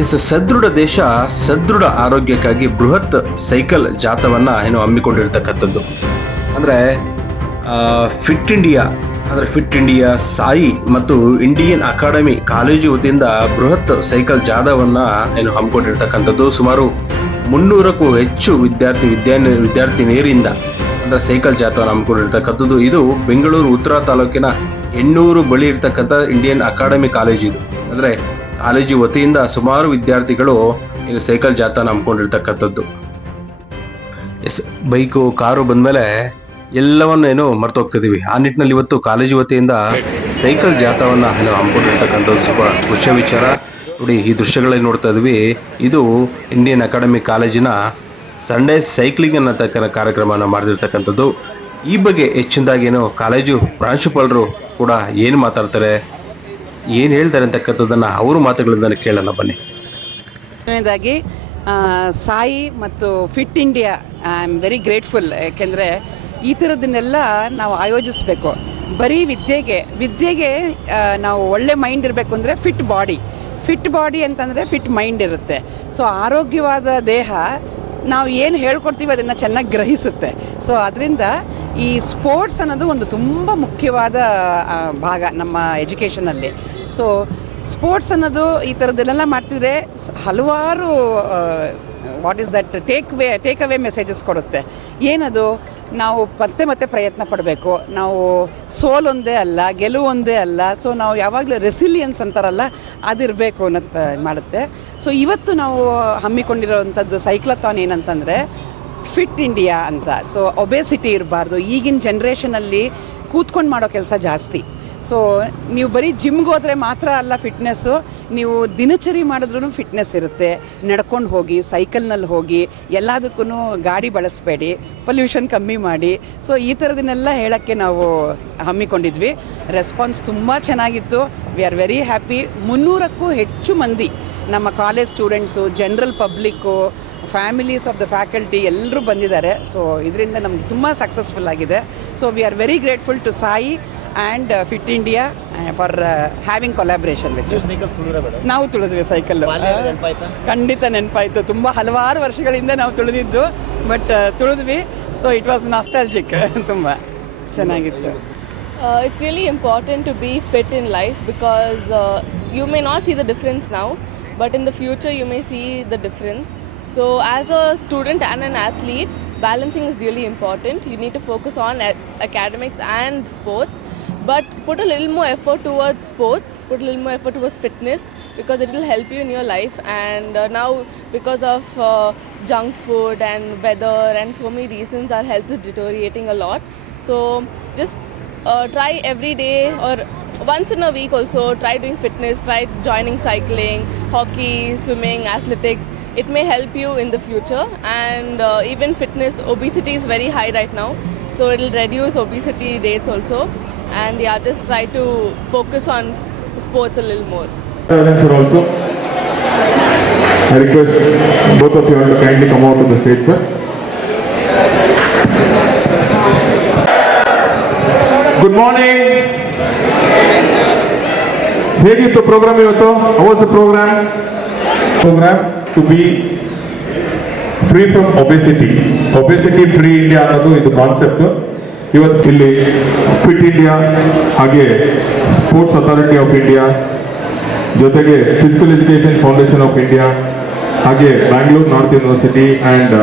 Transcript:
S, ಸದೃಢ ದೇಶ, ಸದೃಢ ಆರೋಗ್ಯಕ್ಕಾಗಿ ಬೃಹತ್ ಸೈಕಲ್ ಜಾಥವನ್ನ ಏನು ಹಮ್ಮಿಕೊಂಡಿರ್ತಕ್ಕಂಥದ್ದು. ಅಂದರೆ ಫಿಟ್ ಇಂಡಿಯಾ, ಅಂದರೆ ಫಿಟ್ ಇಂಡಿಯಾ ಸಾಯಿ ಮತ್ತು ಇಂಡಿಯನ್ ಅಕಾಡೆಮಿ ಕಾಲೇಜು ವತಿಯಿಂದ ಬೃಹತ್ ಸೈಕಲ್ ಜಾಥವನ್ನ ಏನು ಹಮ್ಮಿಕೊಂಡಿರ್ತಕ್ಕಂಥದ್ದು. ಸುಮಾರು ಮುನ್ನೂರಕ್ಕೂ ಹೆಚ್ಚು ವಿದ್ಯಾರ್ಥಿ ವಿದ್ಯಾರ್ಥಿ ವಿದ್ಯಾರ್ಥಿನಿಯರಿಂದ ಅಂದರೆ ಸೈಕಲ್ ಜಾಥವನ್ನು ಹಮ್ಮಿಕೊಂಡಿರ್ತಕ್ಕಂಥದ್ದು. ಇದು ಬೆಂಗಳೂರು, ಉತ್ತರ ತಾಲೂಕಿನ ಎಣ್ಣೂರು ಬಳಿ ಇರ್ತಕ್ಕಂಥ ಇಂಡಿಯನ್ ಅಕಾಡೆಮಿ ಕಾಲೇಜ್ ಇದು. ಅಂದರೆ ಕಾಲೇಜು ವತಿಯಿಂದ ಸುಮಾರು ವಿದ್ಯಾರ್ಥಿಗಳು ಈಗ ಸೈಕಲ್ ಜಾಥಾನ ಹಮ್ಮಿಕೊಂಡಿರ್ತಕ್ಕಂಥದ್ದು. ಎಸ್, ಬೈಕು, ಕಾರು ಬಂದಮೇಲೆ ಎಲ್ಲವನ್ನ ಏನು ಮರ್ತು ಹೋಗ್ತಿದೀವಿ ಆ ನಿಟ್ಟಿನಲ್ಲಿ ಇವತ್ತು ಕಾಲೇಜು ವತಿಯಿಂದ ಸೈಕಲ್ ಜಾಥಾವನ್ನ ಏನು ಹಮ್ಮಿಕೊಂಡಿರ್ತಕ್ಕಂಥದ್ದು ಸ್ವಲ್ಪ ಖುಷಿಯ ವಿಚಾರ. ನೋಡಿ, ಈ ದೃಶ್ಯಗಳಲ್ಲಿ ನೋಡ್ತಾ ಇದ್ವಿ. ಇದು ಇಂಡಿಯನ್ ಅಕಾಡೆಮಿ ಕಾಲೇಜಿನ ಸಂಡೇ ಸೈಕ್ಲಿಂಗ್ ಅನ್ನತಕ್ಕಂಥ ಕಾರ್ಯಕ್ರಮನ ಮಾಡಿರ್ತಕ್ಕಂಥದ್ದು ಈ ಬಗ್ಗೆ ಹೆಚ್ಚಿನದಾಗಿ ಏನು ಕಾಲೇಜು ಪ್ರಾಂಶುಪಾಲರು ಕೂಡ ಏನು ಮಾತಾಡ್ತಾರೆ? ಏನು ಹೇಳ್ತಾರೆ ಅಂತಕ್ಕಂಥದ್ದನ್ನು ಅವರು ಮಾತುಗಳಿಂದ ಕೇಳೋಣ ಬನ್ನಿ. ಮೊದಲನೇದಾಗಿ ಸಾಯಿ ಮತ್ತು fit India, I am very grateful. ಯಾಕೆಂದರೆ ಈ ಥರದನ್ನೆಲ್ಲ ನಾವು ಆಯೋಜಿಸಬೇಕು. ಬರೀ ವಿದ್ಯೆಗೆ ವಿದ್ಯೆಗೆ ನಾವು ಒಳ್ಳೆ ಮೈಂಡ್ ಇರಬೇಕು ಅಂದರೆ ಫಿಟ್ ಬಾಡಿ. ಫಿಟ್ ಬಾಡಿ ಅಂತಂದರೆ ಫಿಟ್ ಮೈಂಡ್ ಇರುತ್ತೆ. ಸೊ, ಆರೋಗ್ಯವಾದ ದೇಹ, ನಾವು ಏನು ಹೇಳ್ಕೊಡ್ತೀವಿ ಅದನ್ನು ಚೆನ್ನಾಗಿ ಗ್ರಹಿಸುತ್ತೆ. ಸೊ, ಅದರಿಂದ ಈ ಸ್ಪೋರ್ಟ್ಸ್ ಅನ್ನೋದು ಒಂದು ತುಂಬ ಮುಖ್ಯವಾದ ಭಾಗ ನಮ್ಮ ಎಜುಕೇಷನಲ್ಲಿ ಸೊ ಸ್ಪೋರ್ಟ್ಸ್ ಅನ್ನೋದು ಈ ಥರದ್ದನ್ನೆಲ್ಲ ಮಾಡ್ತಿದ್ರೆ ಹಲವಾರು what is that take way take away messages ಕೊಡುತ್ತೆ. ಏನದು? ನಾವು ಮತ್ತೆ ಮತ್ತೆ ಪ್ರಯತ್ನ ಪಡಬೇಕು. ನಾವು ಸೋಲೊಂದೇ ಅಲ್ಲ ಗೆಲುವೊಂದೇ ಅಲ್ಲ ಸೊ ನಾವು ಯಾವಾಗಲೂ ರೆಸಿಲಿಯನ್ಸ್ ಅಂತಾರಲ್ಲ, ಅದಿರಬೇಕು ಅನ್ನೋ ಮಾಡುತ್ತೆ. ಸೊ ಇವತ್ತು ನಾವು ಹಮ್ಮಿಕೊಂಡಿರೋವಂಥದ್ದು ಸೈಕ್ಲಥಾನ್ ಏನಂತಂದರೆ ಫಿಟ್ ಇಂಡಿಯಾ ಅಂತ. ಸೊ ಒಬೆಸಿಟಿ ಇರಬಾರ್ದು. ಈಗಿನ ಜನ್ರೇಷನಲ್ಲಿ ಕೂತ್ಕೊಂಡು ಮಾಡೋ ಕೆಲಸ ಜಾಸ್ತಿ. ಸೊ ನೀವು ಬರೀ ಜಿಮ್ಗೆ ಹೋದರೆ ಮಾತ್ರ ಅಲ್ಲ ಫಿಟ್ನೆಸ್ಸು ನೀವು ದಿನಚರಿ ಮಾಡಿದ್ರೂ ಫಿಟ್ನೆಸ್ ಇರುತ್ತೆ. ನಡ್ಕೊಂಡು ಹೋಗಿ ಸೈಕಲ್ನಲ್ಲಿ ಹೋಗಿ ಎಲ್ಲದಕ್ಕೂ ಗಾಡಿ ಬಳಸಬೇಡಿ ಪೊಲ್ಯೂಷನ್ ಕಮ್ಮಿ ಮಾಡಿ. ಸೊ ಈ ಥರದನ್ನೆಲ್ಲ ಹೇಳೋಕ್ಕೆ ನಾವು ಹಮ್ಮಿಕೊಂಡಿದ್ವಿ. ರೆಸ್ಪಾನ್ಸ್ ತುಂಬ ಚೆನ್ನಾಗಿತ್ತು. ವಿ ಆರ್ ವೆರಿ ಹ್ಯಾಪಿ ಮುನ್ನೂರಕ್ಕೂ ಹೆಚ್ಚು ಮಂದಿ ನಮ್ಮ college students general public families of the faculty ಎಲ್ಲರೂ ಬಂದಿದ್ದಾರೆ. ಸೊ ಇದರಿಂದ ನಮ್ಗೆ ತುಂಬ ಸಕ್ಸಸ್ಫುಲ್ ಆಗಿದೆ. So we are very grateful to SAI and fit India for having collaboration with ನಾವು ತುಳಿದ್ವಿ ಸೈಕಲ್ ಖಂಡಿತ ನೆನಪಾಯಿತು. ತುಂಬ ಹಲವಾರು ವರ್ಷಗಳಿಂದ ನಾವು ತುಳಿದಿದ್ದು ಬಟ್ ತುಳಿದ್ವಿ. ಸೊ ಇಟ್ ವಾಸ್ ನಾಸ್ಟಾಲಜಿಕ್ ತುಂಬ ಚೆನ್ನಾಗಿತ್ತು. It's really important to be fit in life because you may not may the see the difference now, but in the future you may see the difference. So, as a student and an athlete, balancing is really important. You need to focus on academics and sports, but put a little more effort towards sports, put a little more effort towards fitness because it will help you in your life. And uh, now, because of uh, junk food and weather and so many reasons, our health is deteriorating a lot. So, just uh, try every day or once in a week also try doing fitness try joining cycling hockey swimming athletics. It may help you in the future and uh, even fitness obesity is very high right now. So it'll reduce obesity rates also. And yeah just try to focus on sports a little more. Also. I request both of you to kindly come out to the stage, sir. Good morning ಹೇಗಿತ್ತು programme ಇವತ್ತು? Ours programme programme to be free from obesity obesity free India ಅನ್ನೋದು ಇದು concept ಇವತ್ತು ಇಲ್ಲಿ fit India ಹಾಗೆ sports authority of India ಜೊತೆಗೆ physical education foundation of India ಹಾಗೆ Bangalore north university and